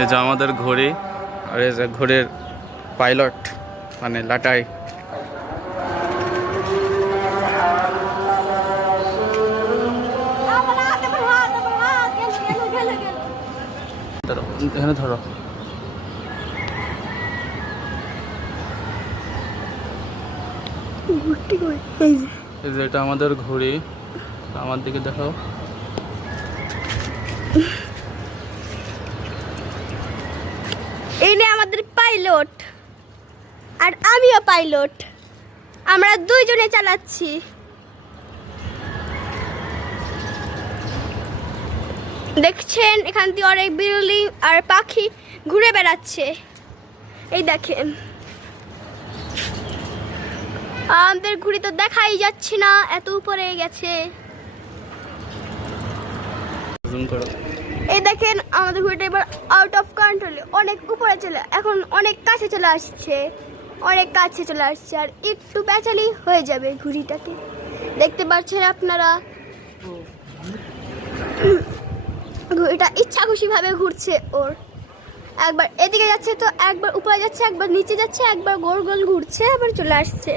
এই যে আমাদের ঘড়ি, আর এই যে ঘড়ির পাইলট মানে লাটাই। এখানে ধরো। এই যে এটা আমাদের ঘড়ি, আমার দিকে দেখাও। এই নে আমাদের পাইলট, আর আমিও পাইলট, আমরা দুইজনে চালাচ্ছি। দেখছেন এখান দিয়ে অনেক বিল্ডিং আর পাখি ঘুরে বেড়াচ্ছে। এই দেখেন আমাদের ঘুড়ি তো দেখাই যাচ্ছে না, এত উপরে গেছে। এই দেখেন আমাদের ঘুড়িটা এবার আউট অফ কন্ট্রোলে, অনেক উপরে চলে, এখন অনেক কাছে চলে আসছে, অনেক কাছে চলে আসছে, আর একটু পেঁচালি হয়ে যাবে ঘুড়িটাতে। দেখতে পাচ্ছেন আপনারা ঘুড়িটা ইচ্ছা খুশি ভাবে ঘুরছে ওর, একবার এদিকে যাচ্ছে তো একবার উপরে যাচ্ছে, একবার নিচে যাচ্ছে, একবার গোল গোল ঘুরছে, আবার চলে আসছে।